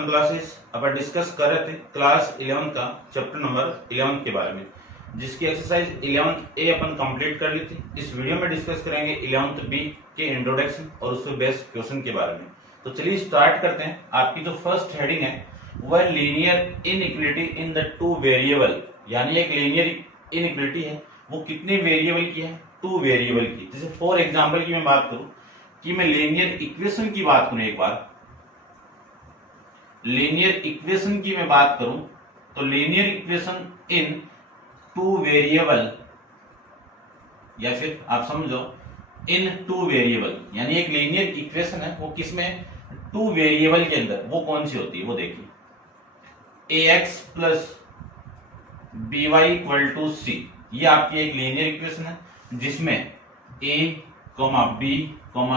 अपन classes अपन discuss कर रहे थे क्लास 11 का चैप्टर नंबर 11 के बारे में, जिसकी एक्सरसाइज 11th ए अपन कंप्लीट कर ली थी। इस वीडियो में डिस्कस करेंगे 11th बी के इंट्रोडक्शन और उससे बेस्ट क्वेश्चन के बारे में। तो चलिए स्टार्ट करते हैं। आपकी जो फर्स्ट हेडिंग है वह linear inequality in the two variable, यानी एक लीनियर इनइक्वालिटी है, वो कितने वेरिएबल की है? टू वेरिएबल की। जैसे फॉर एग्जांपल की मैं बात करूं कि मैं लीनियर इक्वेशन की बात करूं, एक बार लीनियर इक्वेशन की मैं बात करूं तो linear equation in two variable, या फिर आप समझो इन टू वेरिएबल, यानी एक लीनियर इक्वेशन है वो किसमें? टू वेरिएबल के अंदर। वो कौन सी होती है वो देखिए, ax plus b y equal to c, ये आपकी एक लीनियर इक्वेशन है जिसमें a, b,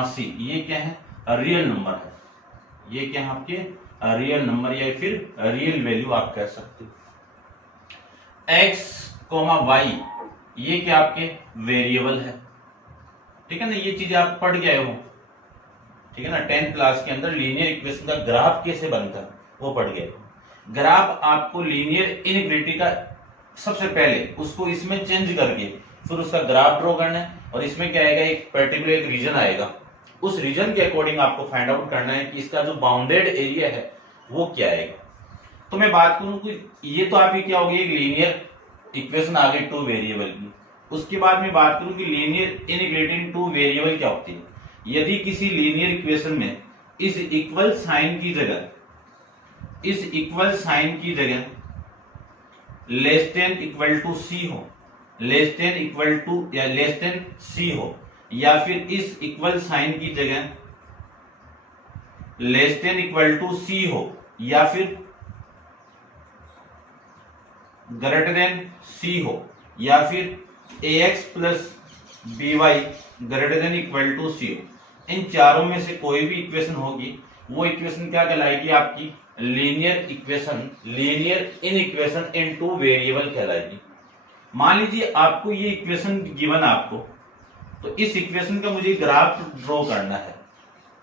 c ये क्या है? रियल नंबर है। ये क्या है? आपके रियल नंबर या फिर रियल वैल्यू आप कह सकते हो। x, y ये क्या आपके वेरिएबल है, ठीक है ना। ये चीजें आप पढ़ गए हो, ठीक है ना। 10th क्लास के अंदर लीनियर इक्वेशन का ग्राफ कैसे बनता है वो पढ़ गए हो। ग्राफ आपको लीनियर इनइक्वालिटी का सबसे पहले उसको इसमें चेंज करके फिर उसका ग्राफ ड्रॉ करना है, और इसमें क्या आएगा? एक पर्टिकुलर एक रीजन आएगा, उस रीजन के अकॉर्डिंग आपको फाइंड आउट करना है कि इसका जो बाउंडेड एरिया है वो क्या आएगा। तो मैं बात करूं कि ये तो आपकी क्या होगी? एक लीनियर इक्वेशन आ गई टू वेरिएबल की। उसके बाद में बात करूं कि linear inequality in two variable क्या होती है। यदि किसी लीनियर इक्वेशन में इस इक्वल साइन की जगह less than equal to c हो, लेस देन इक्वल टू या लेस देन सी हो, या फिर इस इक्वल साइन की जगह less than equal to c हो, या फिर ग्रेटर देन सी हो, या फिर ax plus b y greater than equal to c हो, इन चारों में से कोई भी इक्वेशन होगी वो इक्वेशन क्या कहलाएगी? आपकी लीनियर इक्वेशन, लीनियर इनइक्वेशन इन टू वेरिएबल कहलाएगी। मान लीजिए आपको ये इक्वेशन गिवन है आपको, तो इस इक्वेशन का मुझे ग्राफ ड्रॉ करना है।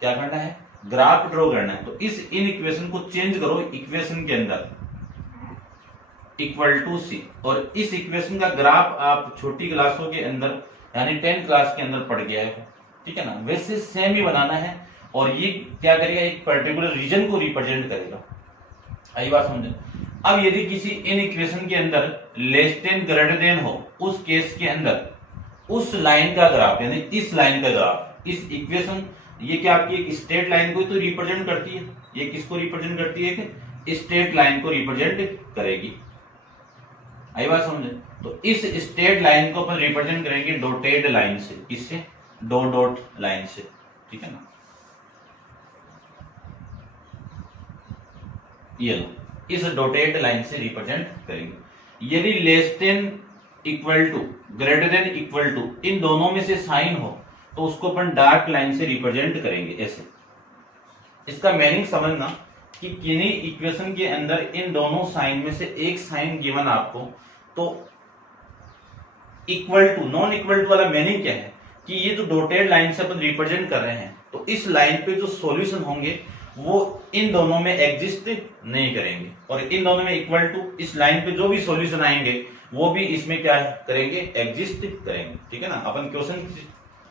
क्या करना है? ग्राफ ड्रॉ करना है। तो इस इन इक्वेशन को चेंज करो इक्वेशन के अंदर इक्वल टू सी, और इस इक्वेशन का ग्राफ आप छोटी क्लासों के अंदर यानी 10th क्लास के अंदर पढ़ गया है, ठीक है ना। वैसे सेम ही बनाना है, और ये क्या करेगा? एक पर्टिकुलर रीजन को रिप्रेजेंट करेगा। आई बात समझे। अब यदि किसी इन इक्वेशन के अंदर लेस देन ग्रेटर देन हो, उस केस के अंदर उस लाइन का ग्राफ, यानी इस लाइन का ग्राफ, इस इक्वेशन ये क्या आपकी एक स्ट्रेट लाइन को तो रिप्रेजेंट करती है। ये किसको रिप्रेजेंट करती है? कि स्ट्रेट लाइन को रिप्रेजेंट करेगी। आई बात समझे। तो इस स्ट्रेट लाइन को अपन रिप्रेजेंट करेंगे डॉटेड लाइन से। किससे? डॉट लाइन से, ठीक है ना। ये लो, इस डॉटेड लाइन से रिप्रेजेंट करेंगे। यदि less than equal to, greater than equal to, इन दोनों में से साइन हो तो उसको अपन डार्क लाइन से रिप्रेजेंट करेंगे ऐसे। इसका मीनिंग समझना कि किन्हीं इक्वेशन के अंदर इन दोनों साइन में से एक साइन गिवन आपको, तो equal to, non equal to वाला मीनिंग क्या है? कि ये जो डॉटेड लाइन से अपन रिप्रेजेंट कर रहे हैं, तो इस लाइन पे जो सॉल्यूशन होंगे वो इन दोनों में एग्जिस्ट नहीं करेंगे, और इन दोनों में इक्वल टू, इस लाइन पे जो भी सॉल्यूशन आएंगे वो भी इसमें क्या करेंगे? एग्जिस्ट करेंगे, ठीक है ना। अपन क्वेश्चन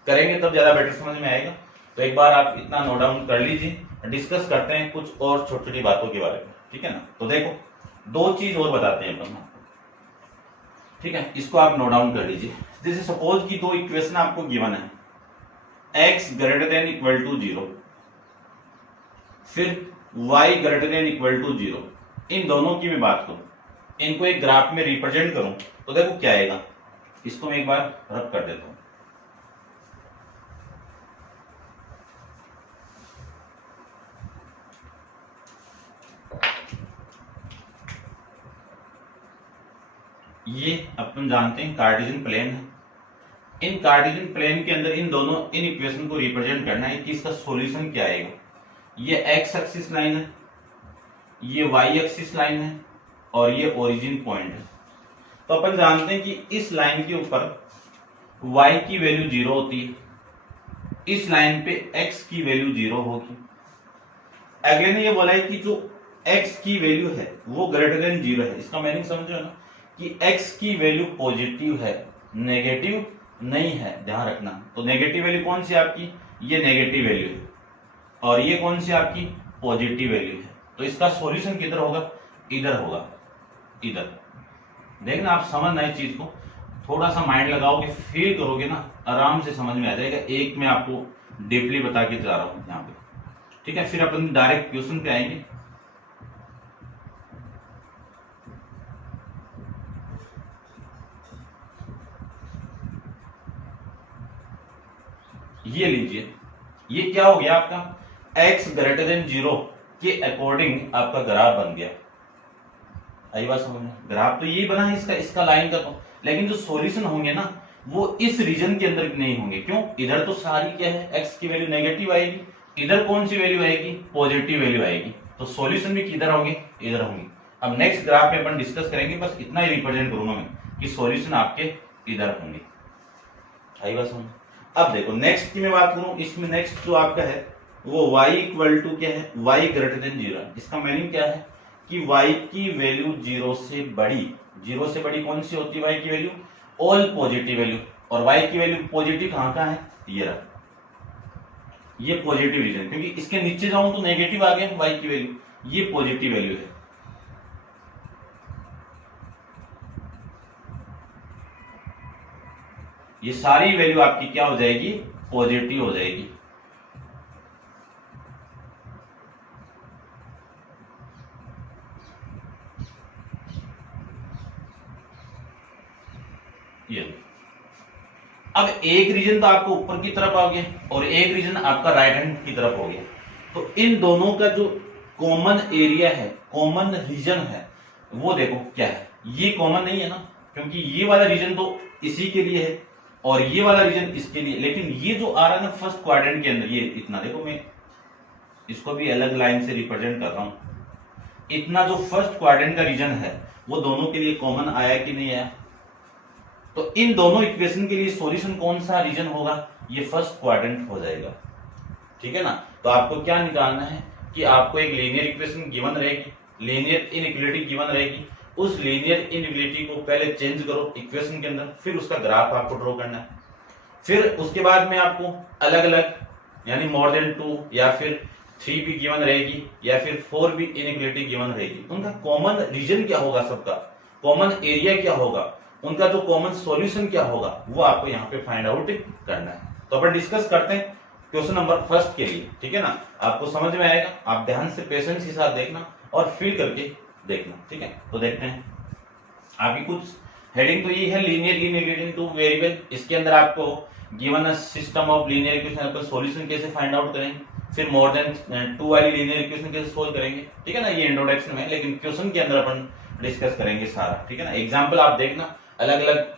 करेंगे तब ज्यादा बेटर समझ में आएगा। तो एक बार आप इतना नोट डाउन कर लीजिए, डिस्कस करते हैं कुछ और छोटी छोटी बातों के बारे में, ठीक है ना। तो देखो, दो चीज और बताते हैं अपन, ठीक है, इसको आप नोट डाउन कर लीजिए। जैसे सपोज कि दो इक्वेशन आपको गिवन है, x greater than equal to 0, फिर y greater than equal to 0, इन दोनों की मैं बात करूं, इनको एक ग्राफ में रिप्रेजेंट करूं, तो देखो क्या आएगा। इसको मैं एक बार रब कर देता हूं। ये अपन जानते हैं कार्टेशियन प्लेन है। इन कार्टेशियन प्लेन के अंदर इन दोनों इन इक्वेशन को रिप्रेजेंट करना है कि इसका सॉल्यूशन क्या आएगा। ये एक्स एक्सिस लाइन है, ये वाई एक्सिस लाइन है, और ये ओरिजिन पॉइंट है। तो अपन जानते हैं कि इस लाइन के ऊपर y की वैल्यू 0 होती है, इस लाइन पे x की वैल्यू 0 होगी। अगले ने ये बोला है कि जो x की वैल्यू है वो ग्रेटर देन 0 है, इसका मीनिंग समझो ना कि x की वैल्यू पॉजिटिव है, नेगेटिव नहीं है, ध्यान रखना। तो नेगेटिव वैल्यू कौन सी आपकी, ये नेगेटिव वैल्यू है, और ये कौन सी आपकी पॉजिटिव वैल्यू है। तो इसका सॉल्यूशन किधर होगा, इधर होगा, इधर। देखना आप समझना इस चीज को, थोड़ा सा माइंड लगाओगे, फील करोगे ना, आराम से समझ में आ जाएगा। एक मैं आपको डीपली बता के जा रहा हूं यहाँ पे, ठीक है। फिर अपन डायरेक्ट क्वेश्चन पे आएंगे। ये लीजिए, ये क्या हो गया आपका x ग्रेटर देन 0 के अकॉर्डिंग आपका ग्राफ बन गया। आई बात समझ में, ग्राफ तो यही बना है इसका लाइन का तो, लेकिन जो सॉल्यूशन होंगे ना वो इस रीजन के अंदर नहीं होंगे। क्यों, इधर तो सारी क्या है, x की वैल्यू नेगेटिव आएगी, इधर कौन सी वैल्यू आएगी, पॉजिटिव वैल्यू आएगी। तो सॉल्यूशन भी किधर होंगे, इधर होंगे। अब नेक्स्ट ग्राफ में अपन डिस्कस करेंगे, बस इतना ही रिप्रेजेंट करूंगा मैं कि सॉल्यूशन आपके इधर होंगे। आई बात समझ। अब देखो नेक्स्ट की मैं बात करूं, इसमें नेक्स्ट जो आपका है वो y इक्वल टू क्या है, y ग्रेटर देन 0। इसका मीनिंग क्या है कि y की वैल्यू 0 से बड़ी, 0 से बड़ी कौन सी होती है y की वैल्यू, ऑल पॉजिटिव वैल्यू। और y की वैल्यू पॉजिटिव कहां का है, ये रहा, ये पॉजिटिव रीजन, क्योंकि इसके नीचे जाऊं तो नेगेटिव आ गया y की वैल्यू, ये पॉजिटिव वैल्यू है। ये सारी वैल्यू आपकी क्या हो जाएगी, पॉजिटिव हो जाएगी। ये अब एक रीजन तो आपको ऊपर की तरफ आ गया और एक रीजन आपका राइट हैंड की तरफ हो गया। तो इन दोनों का जो कॉमन एरिया है, कॉमन रीजन है, वो देखो क्या है। ये कॉमन नहीं है ना, क्योंकि ये वाला रीजन तो इसी के लिए है और ये वाला रीजन इसके लिए। लेकिन ये जो आ रहा है ना फर्स्ट क्वाड्रेंट के अंदर, ये इतना देखो, मैं इसको भी अलग लाइन से रिप्रेजेंट कर रहा हूं। इतना जो फर्स्ट क्वाड्रेंट का रीजन है वो दोनों के लिए कॉमन आया कि नहीं आया। तो इन दोनों इक्वेशन के लिए सॉल्यूशन कौन सा रीजन होगा, ये फर्स्ट क्वाड्रेंट हो जाएगा, ठीक है ना। तो आपको क्या निकालना है कि आपको एक लीनियर इक्वेशन गिवन रहेगी, लीनियर इनइक्वालिटी गिवन रहेगी। उस लीनियर इनइक्वालिटी को पहले चेंज करो इक्वेशन के अंदर, फिर उसका ग्राफ आपको ड्रॉ करना है। फिर उसके बाद में आपको अलग अलग, यानी मोर देन 2 या फिर 3 भी गिवन रहेगी या फिर 4 भी इनइक्वालिटी गिवन रहेगी। उनका कॉमन रीजन क्या होगा, सबका कॉमन एरिया क्या होगा, उनका जो कॉमन सॉल्यूशन क्या होगा, वो आपको यहाँ पे फाइंड आउट करना है। तो अपन डिस्कस करते हैं क्वेश्चन नंबर फर्स्ट के लिए, ठीक है ना। आपको समझ में आएगा, आप ध्यान से पेशेंस के साथ देखना और फील करके देखना, ठीक है। तो देखते हैं आपकी कुछ हेडिंग तो ये है, लीनियर इनइक्वालिटी टू वेरिएबल। इसके अंदर आपको given a system of linear equation, upon solution कैसे फाइंड आउट करेंगे, फिर मोर देन 2 वाली लीनियर इक्वेशन कैसे सोल्व करेंगे, ठीक है ना। ये इंट्रोडक्शन में, लेकिन क्वेश्चन के अंदर अपन डिस्कस करेंगे सारा, ठीक है ना। एग्जाम्पल आप देखना, अलग अलग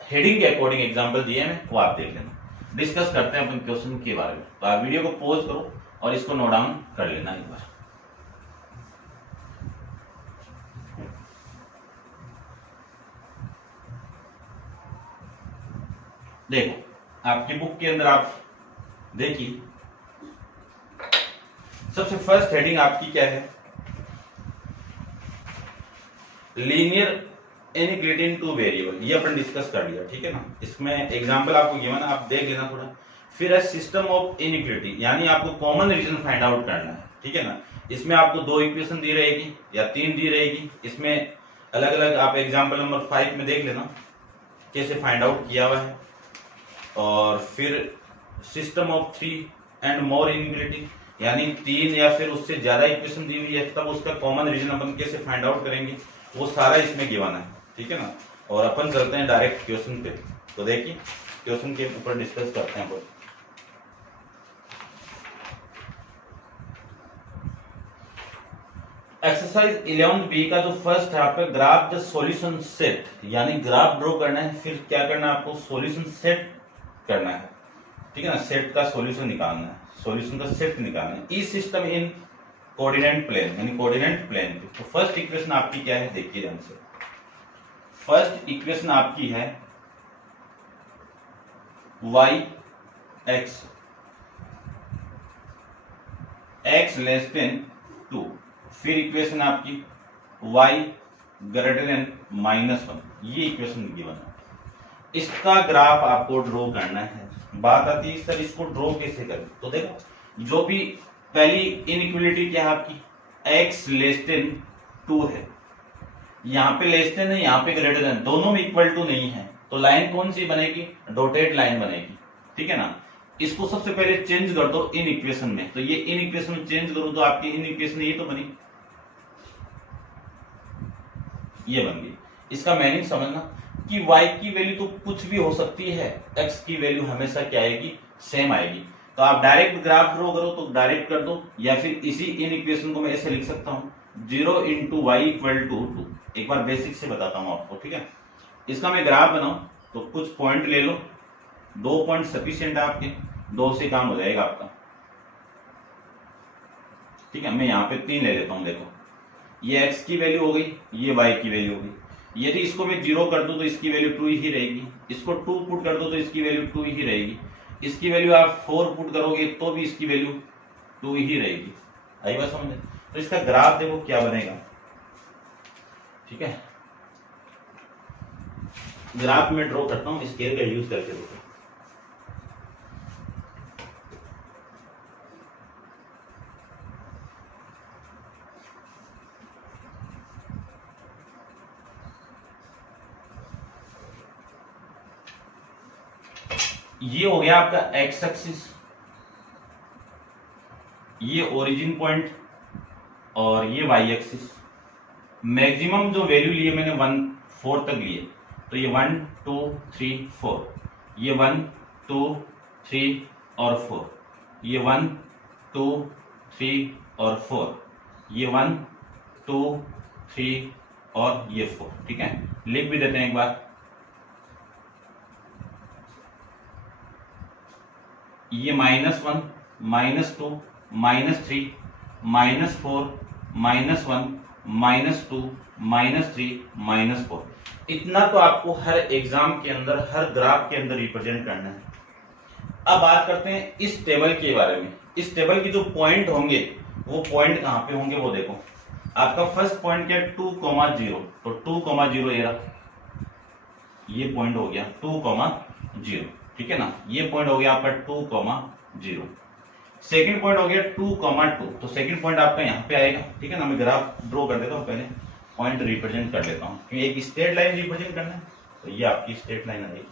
हेडिंग के अकॉर्डिंग एग्जाम्पल दिए हैं, वो आप देख लेना। डिस्कस करते हैं अपन क्वेश्चन के बारे में। तो आप वीडियो को पॉज करो और इसको नोट डाउन कर लेना एक बार। देखो आपकी बुक के अंदर आप देखिए, सबसे फर्स्ट हेडिंग आपकी क्या है, linear inequality in two variable. ये अपन डिस्कस कर लिया, ठीक है ना। इसमें एग्जांपल आपको गिवन है, आप देख लेना थोड़ा। फिर है सिस्टम ऑफ इनइक्वालिटी, यानी आपको कॉमन रीजन फाइंड आउट करना है, ठीक है ना। इसमें आपको 2 इक्वेशन दी रहेगी या 3 दी रहेगी, इसमें अलग अलग आप एग्जांपल नंबर 5 में देख लेना कैसे फाइंड आउट किया हुआ है। और फिर system of 3 and more inequality, यानी 3 या फिर उससे ज्यादा इक्वेशन दी हुई है, तब उसका कॉमन रीजन अपन कैसे फाइंड आउट करेंगे, वो सारा इसमें गिवन है, ठीक है ना। और अपन चलते हैं डायरेक्ट क्वेश्चन पे। तो देखिए क्वेश्चन के ऊपर डिस्कस करते हैं। एक्सरसाइज 11B का जो फर्स्ट है आपका, ग्राफ द सॉल्यूशन सेट, यानी ग्राफ ड्रॉ करना है। फिर क्या करना है आपको, सॉल्यूशन सेट करना है, ठीक है ना। सेट का सॉल्यूशन निकालना है, सॉल्यूशन का सेट निकालना है। ई सिस्टम इन कोऑर्डिनेट प्लेन, यानी कोऑर्डिनेट प्लेन पे। तो फर्स्ट इक्वेशन आपकी क्या है, देखिए ध्यान से। फर्स्ट इक्वेशन आपकी है y x लेस देन 2, फिर इक्वेशन आपकी y ग्रेटर देन -1, ये इक्वेशन गिवन है। इसका ग्राफ आपको ड्रॉ करना है। बात आती है सर इसको ड्रॉ कैसे करें, तो देखो जो भी पहली इनइक्वलिटी क्या है आपकी x लेस देन 2 है, यहाँ पे लेस देन है, यहाँ पे ग्रेटर देन, दोनों में इक्वल टू नहीं है, तो लाइन कौन सी बनेगी, डॉटेड लाइन बनेगी, ठीक है ना। इसको सबसे पहले चेंज कर दो इन इक्वेशन में, तो ये इन इक्वेशन में चेंज करूं तो आपकी इन इक्वेशन ये तो बनी, ये बन गई। इसका मीनिंग समझना कि y की वैल्यू तो कुछ भी हो सकती है, x की वैल्यू हमेशा क्या आएगी, सेम आएगी। तो आप डायरेक्ट ग्राफ ड्रॉ करो तो डायरेक्ट कर दो, या फिर इसी इन इक्वेशन को मैं ऐसे लिख सकता हूं 0 इंटू वाई इक्वल टू 2। एक बार बेसिक से बताता हूं आपको, ठीक है। इसका मैं ग्राफ बनाऊं तो कुछ पॉइंट ले लो, 2 पॉइंट सफिशिएंट है आपके, 2 से काम हो जाएगा आपका, ठीक है। मैं यहाँ पे 3 ले लेता हूं, देखो ये x की वैल्यू हो गई, ये y की वैल्यू हो गई। यदि इसको मैं 0 कर दूं तो इसकी वैल्यू 2 ही रहेगी, इसको 2 पुट कर दो तो इसकी वैल्यू 2 ही रहेगी, इसकी वैल्यू आप 4 पुट करोगे तो भी इसकी वैल्यू 2 ही रहेगी। आई बात समझे। तो इसका ग्राफ देखो क्या बनेगा, ठीक है। ग्राफ में ड्रॉ करता हूं स्केल का यूज करके, देखो ये हो गया आपका एक्स एक्सिस, ये ओरिजिन पॉइंट, और ये वाई एक्सिस। मैक्सिमम जो वैल्यू लिए मैंने 1-4 तक लिए, तो ये 1 2 3 4, ये 1 2 3 और 4, ये 1 2 3 और 4, ये 1 2 3 और ये 4, ठीक है। लिख भी देते हैं एक बार, ये -1 -2 -3 -4 -1 -2 -3 -4। इतना तो आपको हर एग्जाम के अंदर, हर ग्राफ के अंदर रिप्रेजेंट करना है। अब बात करते हैं इस टेबल के बारे में। इस टेबल के जो पॉइंट होंगे वो पॉइंट कहां पे होंगे, वो देखो। आपका फर्स्ट पॉइंट क्या है 2,0, तो 2,0 ये पॉइंट हो गया 2,0, ठीक है ना। ये पॉइंट हो गया आपका 2,0। सेकंड पॉइंट हो गया 2,2, तो सेकंड पॉइंट आपका यहाँ पे आएगा, ठीक है ना। मैं ग्राफ ड्रॉ कर देता हूँ, पहले पॉइंट रिप्रेजेंट कर लेता हूँ क्योंकि एक स्ट्रेट लाइन रिप्रेजेंट करना है, तो ये आपकी स्ट्रेट लाइन आएगी।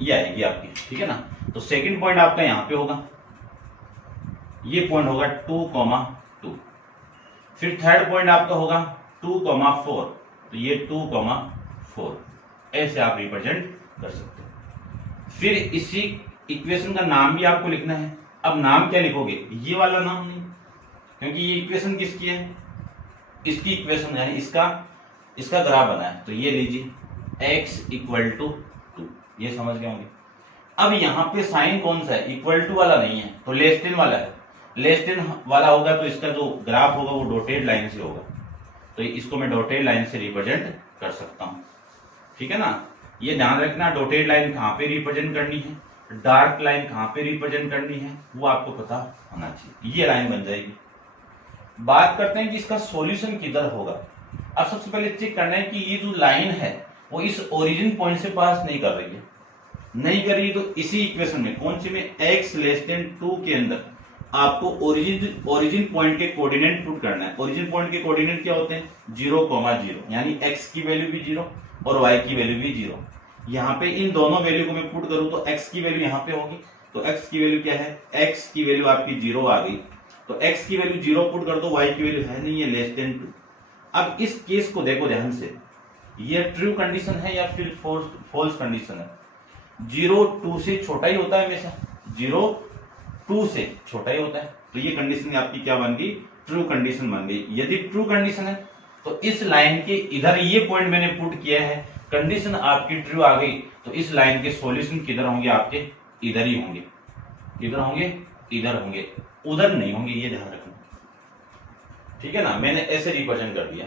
ये आएगी आपकी, ठीक है ना। तो सेकंड पॉइंट आपका यहाँ पे होगा, ये पॉइंट होगा 2,2। फिर थर्ड पॉइंट आपका होगा 2,4, तो ये 2,4 ऐसे आप रिप्रेजेंट कर सकते हो। फिर इसी इक्वेशन का नाम भी आपको लिखना है। अब नाम क्या लिखोगे, ये वाला नाम नहीं, क्योंकि ये इक्वेशन किसकी है, इसकी इक्वेशन, यानी इसका ग्राफ बना है, तो ये लीजिए x इक्वल टू 2, ये समझ गए होंगे। अब यहाँ पे साइन कौन सा है, इक्वल टू वाला नहीं है, तो लेस देन वाला है। लेस देन वाला होगा तो इसका जो ग्राफ होगा वो डॉटेड लाइन से होगा, तो इसको मैं डॉटेड लाइन से रिप्रेजेंट कर सकता हूं, ठीक है ना। ये ध्यान रखना डॉटेड लाइन कहां पे रिप्रेजेंट करनी है, डार्क लाइन कहां पे रिप्रेजेंट करनी है, वो आपको पता होना चाहिए। ये लाइन बन जाएगी। बात करते हैं कि इसका सॉल्यूशन किधर होगा। अब सबसे पहले चेक करना है कि ये जो लाइन है वो इस ओरिजिन पॉइंट से पास नहीं कर रही है, नहीं कर रही है, तो इसी इक्वेशन में कौन सी में x लेस देन 2 के अंदर आपको ओरिजिन पॉइंट के कोऑर्डिनेट पुट करना है। ओरिजिन पॉइंट के कोऑर्डिनेट क्या होते हैं 0,0, यानी x की वैल्यू भी 0 और y की वैल्यू भी 0। यहाँ पे इन दोनों वैल्यू को मैं पुट करूं तो x की वैल्यू यहाँ पे होगी, तो x की वैल्यू क्या है, x की वैल्यू आपकी 0 आ गई, तो x की वैल्यू 0 पुट कर दो, y की वैल्यू है नहीं है लेस देन 2। अब इस केस को देखो ध्यान से, ये ट्रू कंडीशन है या फिर फॉल्स कंडीशन है। 0 2 से छोटा ही होता है हमेशा, 0 2 से छोटा ही होता है, तो ये कंडीशन आपकी क्या बन गई, ट्रू कंडीशन बन गई। यदि ट्रू कंडीशन है तो इस लाइन के इधर ये पॉइंट मैंने पुट किया है, कंडीशन आपकी ट्रू आ गई, तो इस लाइन के सॉल्यूशन किधर होंगे, आपके इधर ही होंगे। किधर होंगे, इधर होंगे, उधर नहीं होंगे, ये ध्यान रखना, ठीक है ना। मैंने ऐसे रिप्रेजेंट कर दिया।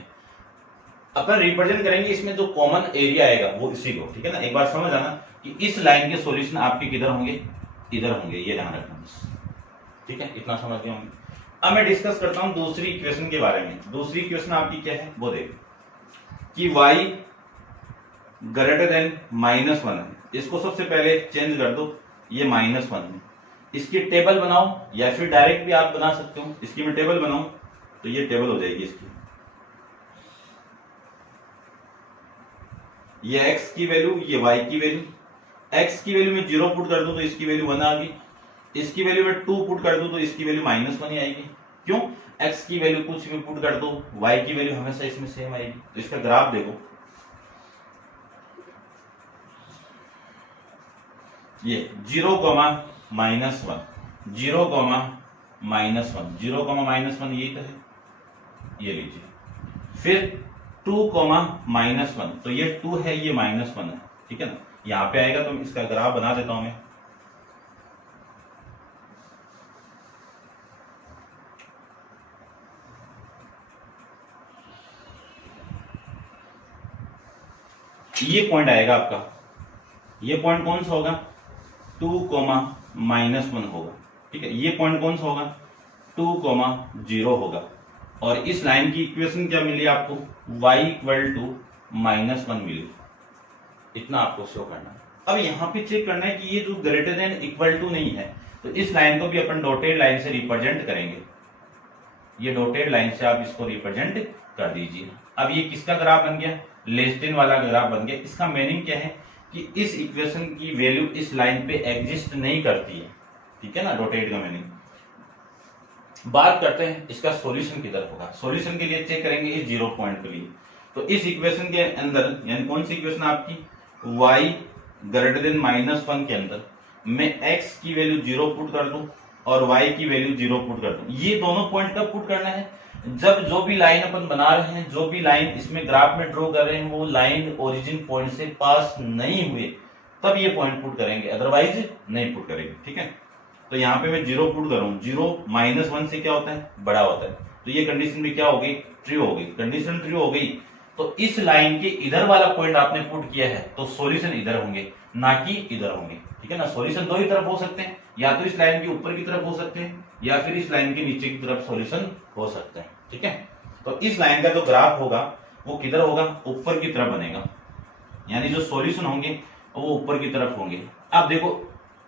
अपन रिप्रेजेंट करेंगे, इसमें जो कॉमन एरिया आएगा वो इसी को, ठीक है ना। एक बार समझ आना कि इस लाइन के सॉल्यूशन आपके किधर होंगे, इधर होंगे, ये ध्यान रखना बस। ठीक है, इतना समझ गए होंगे। अब मैं डिस्कस करता हूं दूसरी इक्वेशन के बारे में। दूसरी इक्वेशन आपकी क्या है वो देखो कि y ग्रेटर देन -1 है। इसको सबसे पहले चेंज कर दो, ये -1 है। इसकी टेबल बनाओ या फिर डायरेक्ट भी आप बना सकते हो। इसकी मैं टेबल बनाऊं तो ये टेबल हो जाएगी इसकी। ये x की वैल्यू, ये y की वैल्यू। x की वैल्यू में 0 पुट कर दूं तो इसकी वैल्यू 1 आ गई। इसकी वैल्यू में 2 पुट कर दूं तो इसकी वैल्यू -1 ही आएगी। क्यों? x की वैल्यू कुछ भी पुट कर दो, y की वैल्यू हमेशा इसमें सेम आएगी। तो इसका ग्राफ देखो, ये 0, -1, 0, -1, 0, -1 यही तो है, ये लीजिए। फिर 2, -1, तो ये 2 है, ये -1 है। ठीक है ना, यहां पे आएगा तो इसका ग्राफ बना देता हूं मैं। ये पॉइंट आएगा आपका, ये पॉइंट कौन सा होगा? 2, -1 होगा। ठीक है, ये पॉइंट कौन सा होगा? 2, 0 होगा। और इस लाइन की इक्वेशन क्या मिली आपको? y =-1 मिली। इतना आपको शो करना है। अब यहां पे चेक करना है कि ये जो ग्रेटर देन इक्वल टू नहीं है, तो इस लाइन को भी अपन डॉटेड लाइन से रिप्रेजेंट करेंगे। ये डॉटेड लाइन से आप इसको रिप्रेजेंट कर दीजिए। अब ये किसका ग्राफ बन गया? लेस देन वाला ग्राफ बन गया। इसका मीनिंग क्या है कि इस इक्वेशन की वैल्यू इस लाइन पे एग्जिस्ट नहीं करती है। ठीक है ना, डॉटेड का मीनिंग। बात करते हैं इसका सॉल्यूशन किधर होगा। सॉल्यूशन के लिए चेक करेंगे इस 0 पॉइंट के लिए। तो इस इक्वेशन के अंदर, यानी कौन सी इक्वेशन आपकी? y ग्रेटर देन -1 के अंदर मैं x की वैल्यू 0 पुट कर दूं और y की वैल्यू 0 पुट कर दूं। ये दोनों पॉइंट कब पुट करना है? जब जो भी लाइन अपन बना रहे हैं, जो भी लाइन इसमें ग्राफ में ड्रॉ कर रहे हैं, वो लाइन ओरिजिन पॉइंट से पास नहीं हुए, तब ये पॉइंट पुट करेंगे, अदरवाइज नहीं पुट करेंगे। ठीक है, तो यहाँ पे मैं 0 पुट करूं, 0 -1 से क्या होता है? बड़ा होता है। तो ये कंडीशन भी क्या हो गई? ट्रू हो गई। कंडीशन ट्रू हो गई तो इस लाइन के इधर वाला पॉइंट आपने पुट किया है, तो सॉल्यूशन इधर होंगे, ना कि इधर होंगे। ठीक है ना, सॉल्यूशन दो ही तरफ हो सकते हैं, या तो इस लाइन के ऊपर की तरफ हो सकते हैं या फिर इस लाइन के नीचे की तरफ सॉल्यूशन हो सकते हैं। ठीक है, तो इस लाइन का जो ग्राफ होगा वो किधर होगा? ऊपर की तरफ बनेगा, यानी जो सॉल्यूशन होंगे वो ऊपर की तरफ होंगे। अब देखो,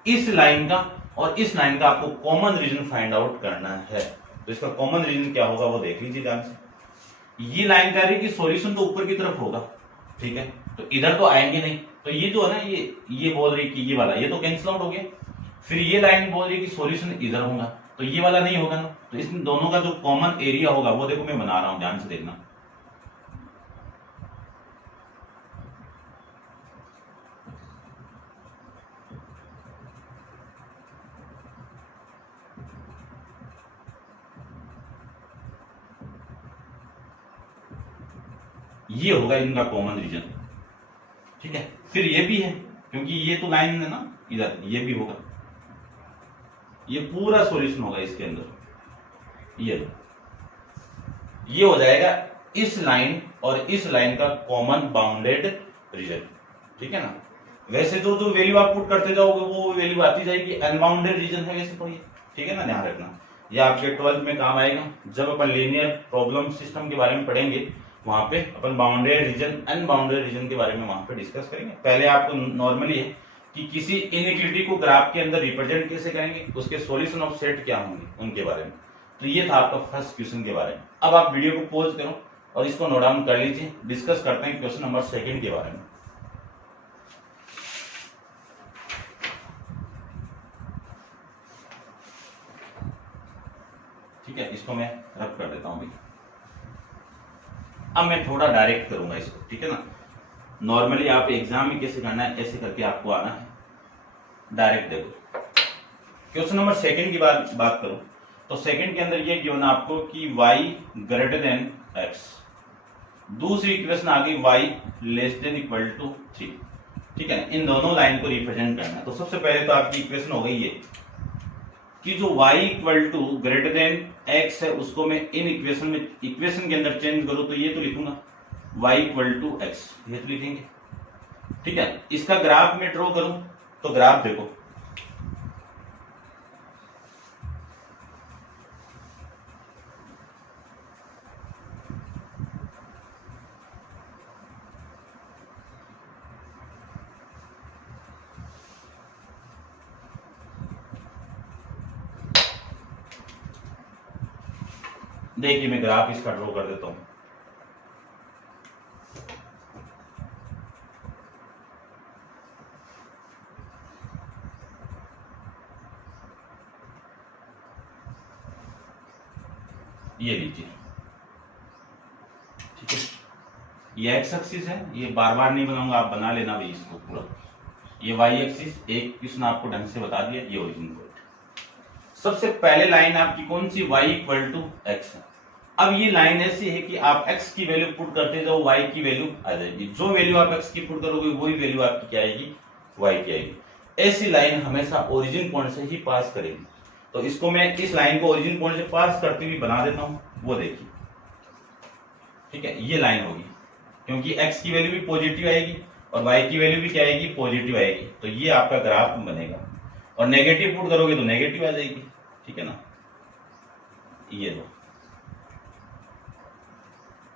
इस लाइन का और इस लाइन का आपको कॉमन रीजन फाइंड आउट करना है। तो इसका कॉमन रीजन क्या होगा वो देख लीजिए ध्यान से। ये लाइन कह रही है कि सॉल्यूशन तो ऊपर की तरफ होगा। ठीक है, तो इधर तो आएंगे नहीं, तो ये जो है ना, ये बोल रही कि ये वाला, ये तो कैंसिल आउट हो गया। फिर ये लाइन बोल रही है कि सॉल्यूशन इधर होगा, तो ये वाला नहीं होगा ना। तो इसमें दोनों का जो कॉमन एरिया होगा वो देखो मैं बना रहा हूं, ध्यान से देखना। ये होगा इनका कॉमन रीजन। ठीक है, फिर ये भी है, क्योंकि ये तो लाइन है ना इधर, ये भी होगा। ये पूरा सॉल्यूशन होगा इसके अंदर। ये हो जाएगा इस लाइन और इस लाइन का कॉमन बाउंडेड रीजन। ठीक है ना, वैसे तो जो वैल्यू आप पुट करते जाओगे वो वैल्यू आती जाएगी। अनबाउंडेड रीजन है वैसे तो ये। ठीक है ना, ध्यान रखना, ये आपके 12th में काम आएगा जब अपन लीनियर प्रॉब्लम सिस्टम के बारे में पढ़ेंगे। वहां पे अपन बाउंडेड रीजन, अनबाउंडेड रीजन के बारे में वहां पे डिस्कस करेंगे। पहले आपको नॉर्मली है कि किसी इनइक्वालिटी को ग्राफ के अंदर रिप्रेजेंट कैसे करेंगे, उसके सॉल्यूशन ऑफ सेट क्या होंगे, उनके बारे में। तो ये था आपका फर्स्ट क्वेश्चन के बारे में। अब आप वीडियो को पॉज करो और इसको नोट डाउन कर लीजिए। डिस्कस करते हैं क्वेश्चन नंबर 2 के बारे में। ठीक है, इसको मैं रब कर देता हूं अभी। अब मैं थोड़ा डायरेक्ट करूंगा इसको। ठीक है ना, नॉर्मली आप एग्जाम में कैसे करना है ऐसे करके आपको आना है। डायरेक्ट देखो, क्वेश्चन नंबर 2 की बात करूं तो सेकंड के अंदर ये गिवन आपको कि y ग्रेटर देन x। दूसरी इक्वेशन आ गई y less than equal to 3। ठीक है, इन दोनों लाइन को रिप्रेजेंट करना है। तो सबसे पहले तो आपकी इक्वेशन हो गई ये कि जो y equal to greater than x है उसको मैं इन इक्वेशन के अंदर चेंज करूं तो ये तो लिखूंगा y इक्वल टू x, ये तो लिखेंगे। ठीक है, इसका ग्राफ में ड्रॉ करूं तो ग्राफ देखो, देखिए मैं ग्राफ इसका ड्रॉ कर देता हूं। ये लीजिए, ठीक है, ये एक्स एक्सिस है, ये बार बार नहीं बनाऊंगा, आप बना लेना भाई इसको पूरा। ये वाई एक्सिस, एक क्वेश्चन आपको ढंग से बता दिया, ये ओरिजिन पॉइंट। सबसे पहले लाइन आपकी कौन सी, y इक्वल टू एक्स है। अब ये लाइन ऐसी है कि आप x की वैल्यू पुट करते जाओ, y की वैल्यू आ जाएगी। जो वैल्यू आप x की पुट करोगे वही वैल्यू आपकी क्या आएगी, y की आएगी। ऐसी लाइन हमेशा ओरिजिन पॉइंट से ही पास करेगी। तो इसको मैं इस लाइन को ओरिजिन पॉइंट से पास करते हुए बना देता हूं, वो देखिए, ठीक है, ये लाइन होगी, क्योंकि x की वैल्यू भी पॉजिटिव आएगी और y की वैल्यू भी क्या आएगी, पॉजिटिव आएगी। तो ये आपका ग्राफ बनेगा, और नेगेटिव पुट करोगे तो नेगेटिव आ जाएगी, ठीक है ना। ये दो,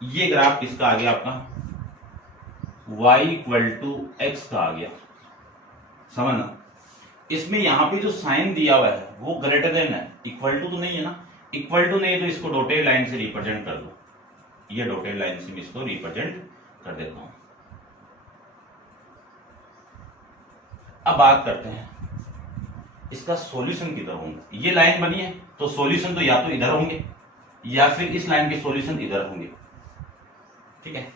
ये ग्राफ किसका आ गया आपका, y इक्वल टू एक्स का आ गया, समझना। इसमें यहां पे जो साइन दिया हुआ है वो ग्रेटर देन है, इक्वल टू तो नहीं है ना, इक्वल टू नहीं है तो इसको डॉटेड लाइन से रिप्रेजेंट कर दो। ये डॉटेड लाइन से मैं इसको रिप्रेजेंट कर देता हूं। अब बात करते हैं इसका सॉल्यूशन किधर होंगे। ये लाइन बनी है तो सॉल्यूशन तो या तो इधर होंगे या फिर इस लाइन के सॉल्यूशन इधर होंगे, ठीक है।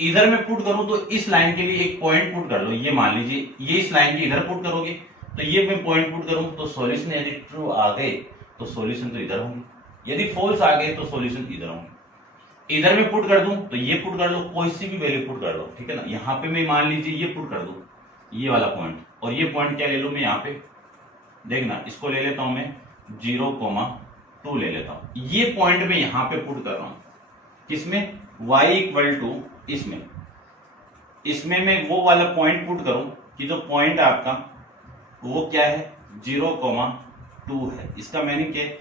इधर में पुट करूं तो इस लाइन के लिए एक पॉइंट पुट कर लो, ये मान लीजिए ये इस लाइन के इधर पुट करोगे तो ये मैं पॉइंट पुट करूं तो सॉल्यूशन यदि ट्रू आ गए तो सॉल्यूशन तो इधर होंगे, यदि फॉल्स आ गए तो सॉल्यूशन इधर होंगे। इधर में पुट कर दूं तो ये पुट कर लो, कोई सी भी वैल्यू पुट कर लो, ठीक है ना। यहां पे मैं मान लीजिए ये पुट कर दूं, ये वाला पॉइंट, और ये पॉइंट क्या ले लूं मैं यहाँ पे, देखना इसको ले लेता हूं मैं 0,2 ले लेता हूं। ये पॉइंट में यहां पे पुट कर रहा हूं, किसमें, y इक्वल टू इसमें मैं वो वाला पॉइंट पुट करूं कि जो पॉइंट आपका वो क्या है, 0,2 है। इसका मीनिंग क्या है,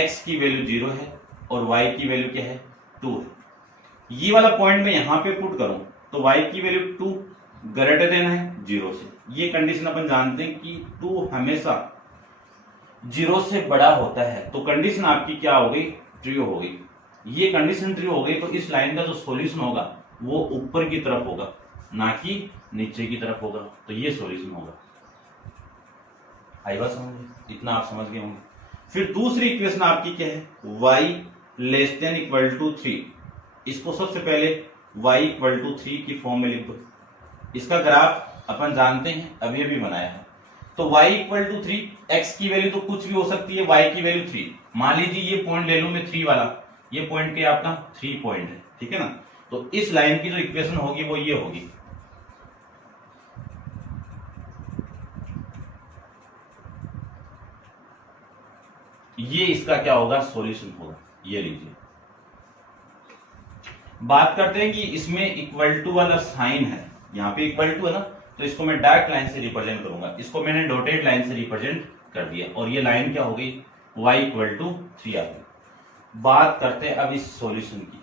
x की वैल्यू 0 है और y की वैल्यू क्या है, 2 है। ये वाला पॉइंट में यहां पे पुट करूं तो y की वैल्यू 2 ग्रेटर देन है 0 से। ये कंडीशन अपन जानते हैं कि 2 हमेशा 0 से बड़ा होता है, तो कंडीशन आपकी क्या हो गई, ट्रू हो गई। ये कंडीशन ट्रू हो गई तो इस लाइन का जो सॉल्यूशन होगा वो ऊपर की तरफ होगा, ना कि नीचे की तरफ होगा। तो ये सॉल्यूशन होगा। आई बात समझ, इतना आप समझ गए होंगे। फिर दूसरी इक्वेशन आपकी क्या है, y less than equal to 3। इसको सबसे पहले y इक्वल टू 3 की फॉर्म में लिख दो। इसका ग्राफ अपन जानते हैं, अभी अभी बनाया है। तो y इक्वल टू 3, x की वैल्यू तो कुछ भी हो सकती है, y की वैल्यू 3। मान लीजिए ये पॉइंट ले लूं मैं 3 वाला, ये पॉइंट क्या आपका 3 पॉइंट है, ठीक है ना। तो इस लाइन की जो इक्वेशन होगी वो ये होगी, ये इसका क्या होगा, सॉल्यूशन होगा। ये लीजिए, बात करते हैं कि इसमें इक्वल टू वाला साइन है, यहाँ पे इक्वल टू है ना, तो इसको मैं डार्क लाइन से रिप्रेजेंट करूंगा। इसको मैंने डॉटेड लाइन से रिप्रेजेंट कर दिया, और ये लाइन क्या हो गई, y इक्वल टू 3 आ गई। बात करते हैं अब इस सॉल्यूशन की,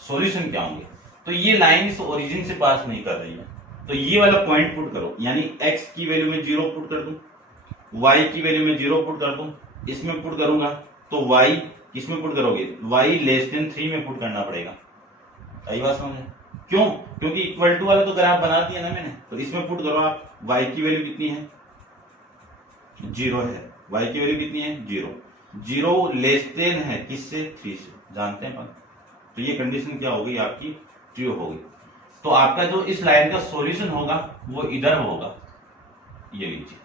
सॉल्यूशन क्या होंगे। तो ये लाइन इस ओरिजिन से पास नहीं कर रही है, तो ये वाला पॉइंट पुट करो, यानी x की वैल्यू में 0 पुट कर दूं, y की वैल्यू में 0 पुट कर दूं, इसमें पुट करूंगा तो y किसमें पुट करोगे, y लेस देन 3 में पुट करना पड़ेगा। सही बात समझे, क्यों, क्योंकि इक्वल टू वाला तो ग्राफ बना दिया ना मैंने, तो इसमें पुट करो आप, y की वैल्यू कितनी है, 0 है, y की वैल्यू कितनी है, 0, 0 लेस देन है किससे, 3 से, जानते हैं अपन। तो ये कंडीशन क्या होगी आपकी, ट्रू होगी। तो आपका जो इस लाइन का सॉल्यूशन होगा वो इधर होगा, ये लीजिए।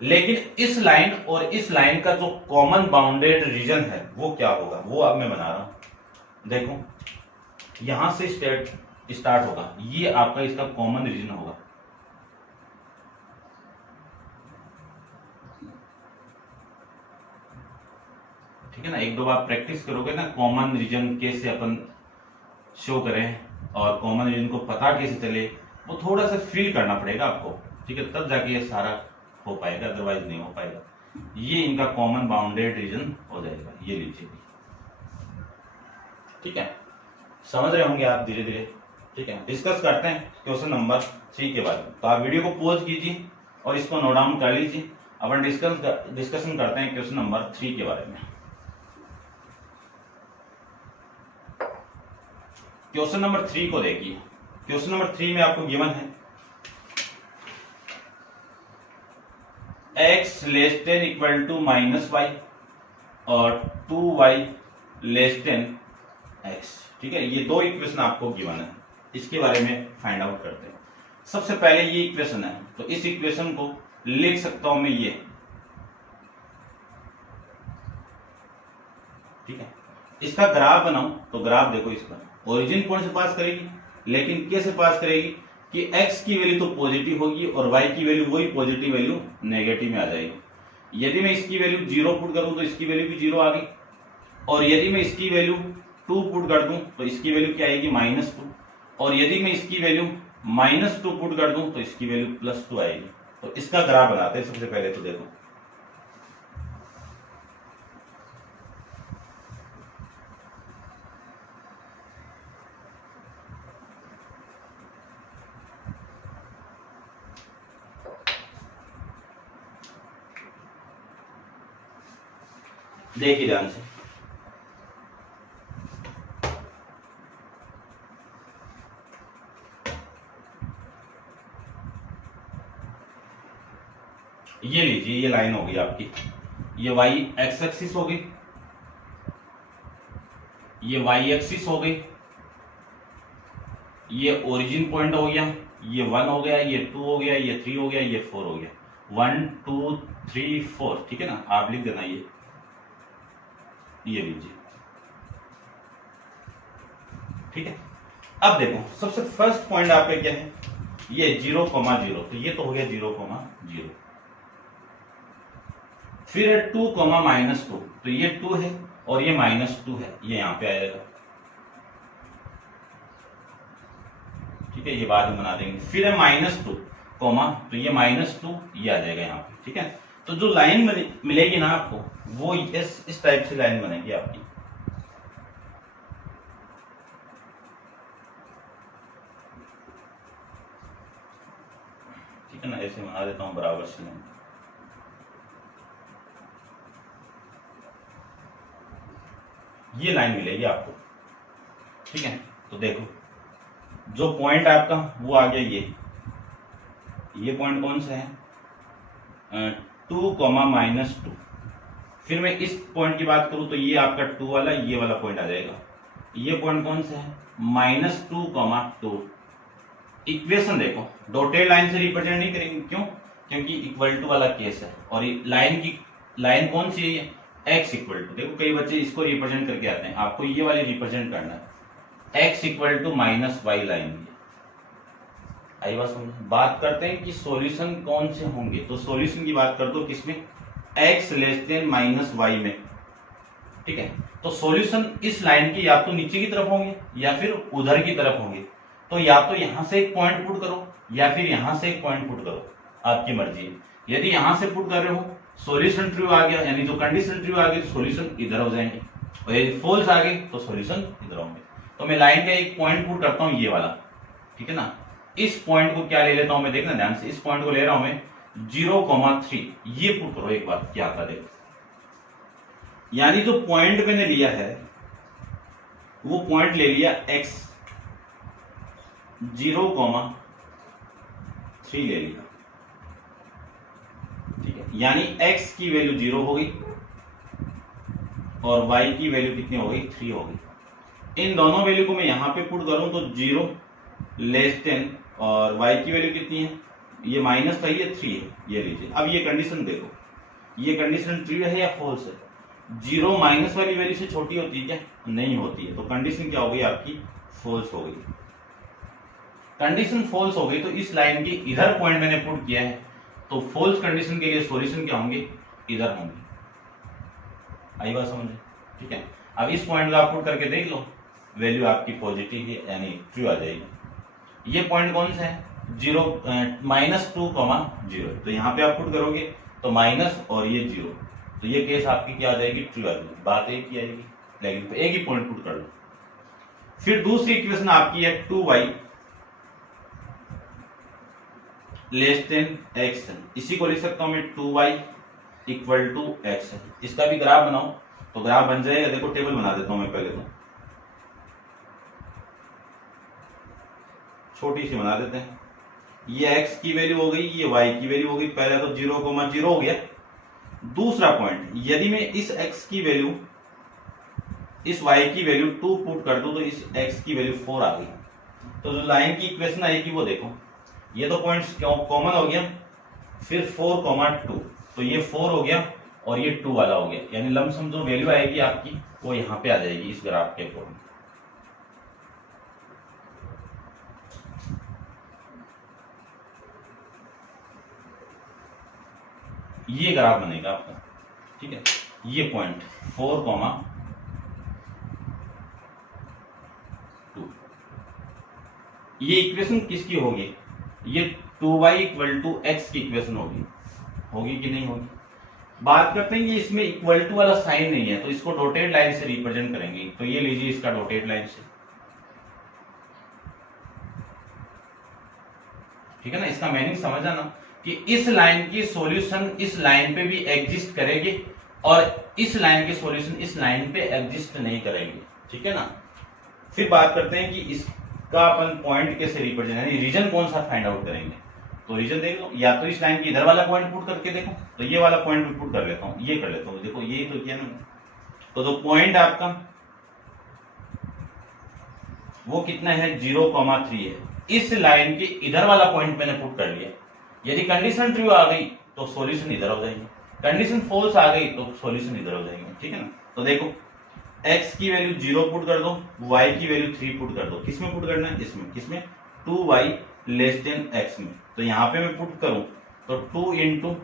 लेकिन इस लाइन और इस लाइन का जो कॉमन बाउंडेड रीजन है वो क्या होगा, वो अब मैं बना रहा हूं। देखो यहां से स्टार्ट होगा, ये आपका इसका कॉमन रीजन होगा। ठीक है ना, एक दो बार प्रैक्टिस करोगे ना, कॉमन रीजन कैसे अपन शो करें और कॉमन रीजन को पता कैसे चले, वो थोड़ा सा फील करना पड़ेगा आपको, ठीक है, तब जाके ये सारा हो पाएगा, अदरवाइज नहीं हो पाएगा। ये इनका कॉमन बाउंडेड रीजन हो जाएगा, ये लीजिए, ठीक है, समझ रहे होंगे आप धीरे धीरे। ठीक है, डिस्कस करते हैं क्वेश्चन नंबर 3 के बारे में। तो आप वीडियो को पॉज कीजिए और इसको नोट डाउन कर लीजिए। अपन डिस्कशन करते हैं क्वेश्चन नंबर 3 के बारे में। क्वेश्चन नंबर 3 को देखिए। क्वेश्चन नंबर 3 में आपको गिवन है x less than equal to -y और 2y लेस देन x। ठीक है, ये दो इक्वेशन आपको गिवन है, इसके बारे में फाइंड आउट करते हैं। सबसे पहले ये इक्वेशन है, तो इस इक्वेशन को लिख सकता हूं मैं ये। ठीक है, इसका ग्राफ बनाऊं तो ग्राफ देखो, इसका ओरिजिन पॉइंट से पास करेगी, लेकिन कैसे पास करेगी कि x की वैल्यू तो पॉजिटिव होगी और y की वैल्यू वही पॉजिटिव वैल्यू नेगेटिव में आ जाएगी। यदि मैं इसकी वैल्यू 0 पुट करूं तो इसकी वैल्यू भी 0 आ गई, और यदि मैं इसकी वैल्यू 2 पुट कर दूं तो इसकी वैल्यू क्या आएगी -2, और यदि मैं इसकी वैल्यू -2 पुट कर दूं तो इसकी वैल्यू +2 आएगी। तो इसका ग्राफ बनाते हैं सबसे पहले। तो देखो, देखिए ध्यान से, ये लीजिए, ये लाइन होगी आपकी, ये y एक्स एक्सिस हो गई, ये y एक्सिस हो गई, ये ओरिजिन पॉइंट हो गया, ये 1 हो गया, ये 2 हो गया, ये 3 हो गया, ये 4 हो गया, 1 2 3 4। ठीक है ना, आप लिख देना ये लीजिए। ठीक है, अब देखो सबसे फर्स्ट पॉइंट आपका क्या है, ये 0,0, तो ये तो हो गया 0,0। फिर है 2,-2, तो ये 2 है और ये -2 है, ये यहां पे आएगा। ठीक है, ये बाद में बना देंगे। फिर है -2, तो ये -2 ये आ जाएगा यहाँ पे। ठीक है, तो जो लाइन मिलेगी ना आपको, वो इस टाइप से लाइन बनेगी आपकी। ठीक है ना, ऐसे बना देता हूं बराबर से लाइन। ये लाइन मिलेगी आपको। ठीक है, तो देखो जो पॉइंट आपका वो आ गया, ये पॉइंट कौन सा है, 2,-2। फिर मैं इस पॉइंट की बात करूं तो ये आपका 2 वाला, ये वाला पॉइंट आ जाएगा। ये पॉइंट कौन सा है, -2,2। इक्वेशन देखो, डॉटेड लाइन से रिप्रेजेंट नहीं करेंगे, क्यों, क्योंकि इक्वल टू वाला केस है, और लाइन कौन सी है, x इक्वल टू। देखो कई बच्चे इसको रिप्रेजेंट करके आते हैं, आपको ये वाली रिप्रेजेंट करना है, x equal to -y line. आई बात समझ। बात करते हैं कि सॉल्यूशन कौन से होंगे, तो सॉल्यूशन की बात कर दो किसमें, x लेस देन -y में। ठीक है, तो सॉल्यूशन इस लाइन के या तो नीचे की तरफ होंगे या फिर उधर की तरफ होंगे। तो या तो यहां से एक पॉइंट पुट करो या फिर यहां से एक पॉइंट पुट करो, आपकी मर्जी है। यदि यहां से पुट कर रहे हो, सॉल्यूशन ट्रू आ गया, यानी जो कंडीशन ट्रू आ गई, सॉल्यूशन इधर हो जाएंगे, और यदि फॉल्स आ गई तो सॉल्यूशन इधर होंगे। तो मैं लाइन का एक पॉइंट पुट करता हूं, ये वाला। ठीक है ना, इस पॉइंट को क्या ले लेता हूं मैं, देखना ध्यान से, इस पॉइंट को ले रहा हूं मैं 0,3। ये पुट करो एक बार, क्या आता देखो, यानी जो पॉइंट मैंने लिया है वो पॉइंट ले लिया x 0,3 ले लिया। ठीक है, यानी x की वैल्यू 0 हो गई और y की वैल्यू कितनी हो गई, 3 हो गई। इन दोनों वैल्यू को मैं यहां पे पुट करूं तो 0 लेस देन, और y की वैल्यू कितनी है, ये माइनस था, ये 3 है, ये लीजिए। अब ये कंडीशन देखो, ये कंडीशन ट्रू है या फॉल्स है, 0 माइनस वाली वैल्यू से छोटी होती है क्या, नहीं होती है, तो कंडीशन क्या हो गई आपकी, फॉल्स हो गई। कंडीशन फॉल्स हो गई तो इस लाइन के इधर पॉइंट मैंने पुट किया है, तो फॉल्स कंडीशन के लिए सॉल्यूशन क्या होंगे, इधर होंगे। आई बात समझ। ठीक है, अब इस पॉइंट को आप पुट करके देख लो, वैल्यू आपकी पॉजिटिव है, यानी ट्रू आ जाएगी। ये पॉइंट कौन सा है, -2,0, तो यहाँ पे आप पुट करोगे तो माइनस और ये 0, तो ये केस आपकी क्या आ जाएगी, ट्रू आ जाएगी। बात एक ही आएगी, लेकिन एक ही पॉइंट पुट कर लो। फिर दूसरी इक्वेशन आपकी है 2y लेस देन x। इसी को लिख सकता हूं मैं 2y इक्वल टू x। इसका भी ग्राफ बनाओ, तो ग्राफ बन जाएगा। देखो टेबल बना देता हूं मैं पहले तो। छोटी सी बना देते हैं। ये x की वैल्यू हो गई, ये y की वैल्यू हो गई। पहले तो 0,0 हो गया। दूसरा पॉइंट, यदि मैं इस x की वैल्यू इस y की वैल्यू 2 पुट कर दूं तो इस x की वैल्यू 4 आ गई। तो जो लाइन की इक्वेशन आएगी वो देखो, ये तो पॉइंट्स कॉमन हो गया, फिर 4,2, तो ये 4 हो गया और ये 2 वाला हो गया, यानी लमसम जो वैल्यू आएगी आपकी वो यहाँ पे आ जाएगी इस ग्राफ के अकॉर्डिंग। ये ग्राफ बनेगा आपका, ठीक है। ये पॉइंट 4,2, ये इक्वेशन किसकी होगी? ये 2y = x की इक्वेशन होगी कि नहीं होगी? बात करते हैं कि इसमें इक्वल टू वाला साइन नहीं है, तो इसको डॉटेड लाइन से रिप्रेजेंट करेंगे। तो ये लीजिए इसका डॉटेड लाइन से, ठीक है ना। इसका मीनिंग समझ आना कि इस लाइन की सॉल्यूशन इस लाइन पे भी एग्जिस्ट करेगी और इस लाइन के सॉल्यूशन इस लाइन पे एग्जिस्ट नहीं करेंगे, ठीक है ना। फिर बात करते हैं कि इसका अपन पॉइंट कैसे रिप्रेजेंट, यानी रीजन कौन सा फाइंड आउट करेंगे। तो रीजन देख लो, या तो इस लाइन की इधर वाला पॉइंट पुट करके देखो, तो ये वाला पॉइंट भी पुट कर लेता हूं, ये कर लेता हूं। देखो ये तो किया ना, तो जो पॉइंट आपका वो कितना है? 0,3 है। इस लाइन के इधर वाला पॉइंट मैंने पुट कर लिया। यदि कंडीशन ट्रू आ गई तो सॉल्यूशन इधर हो जाएंगे, कंडीशन फॉल्स आ गई तो सॉल्यूशन इधर हो जाएंगे, ठीक है ना। तो देखो x की वैल्यू 0 पुट कर दो, y की वैल्यू 3 पुट कर दो। किसमें पुट करना है? इसमें। किसमें? 2y < x में। तो यहां पे मैं पुट करूं तो 2 ×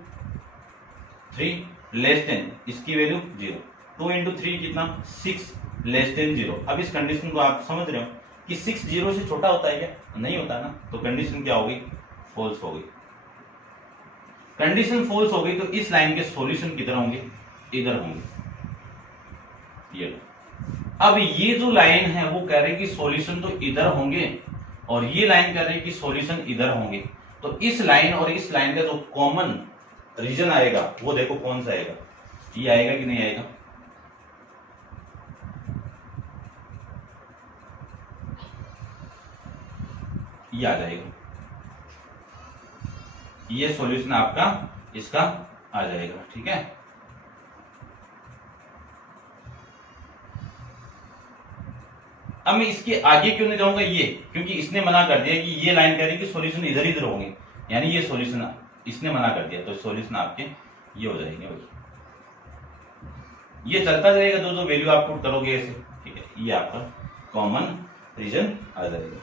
3 इसकी वैल्यू 0, 2 × 3 कितना? 6 <0। अब इस कंडीशन को आप समझ रहे हो कि 6 0 से छोटा होता है क्या? नहीं होता ना। तो कंडीशन क्या होगी? फॉल्स हो गई। कंडीशन फॉल्स हो गई तो इस लाइन के सॉल्यूशन किधर होंगे? इधर होंगे। ये अब ये जो लाइन है वो कह रही कि सॉल्यूशन तो इधर होंगे और ये लाइन कह रही कि सॉल्यूशन इधर होंगे। तो इस लाइन और इस लाइन का जो कॉमन रीजन आएगा वो देखो कौन सा आएगा? ये आएगा कि नहीं आएगा? ये आ जाएगा, ये सॉल्यूशन आपका इसका आ जाएगा, ठीक है। अब मैं इसके आगे क्यों नहीं जाऊंगा? ये क्योंकि इसने मना कर दिया कि ये लाइन कह रही कि सॉल्यूशन इधर इधर होंगे, यानी ये सॉल्यूशन इसने मना कर दिया, तो सॉल्यूशन आपके ये हो जाएंगे भाई। ये चलता जाएगा, जो जो वैल्यू आप पुट करोगे ऐसे, ठीक है। ये आपका कॉमन रीजन आ जाएगा,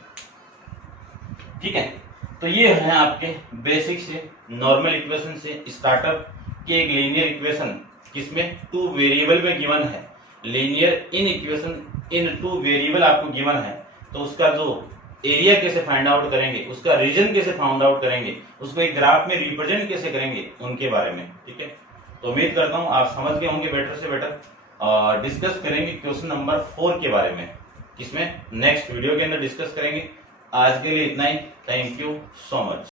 ठीक है। तो ये है आपके बेसिक से नॉर्मल इक्वेशन से स्टार्टअप के एक लीनियर इक्वेशन किसमें 2 वेरिएबल में गिवन है। Linear in equation in 2 variable आपको गिवन है, तो उसका जो एरिया कैसे फाइंड आउट करेंगे, उसका रीजन कैसे फाइंड आउट करेंगे, उसको एक ग्राफ में रिप्रेजेंट कैसे करेंगे, उनके बारे में, ठीक है। तो उम्मीद करता हूं आप समझ गए होंगे बेटर से बेटर। डिस्कस करेंगे क्वेश्चन नंबर 4 के बारे में, किसमें नेक्स्ट वीडियो के अंदर डिस्कस करेंगे। आज के लिए इतना ही। Thank you so much.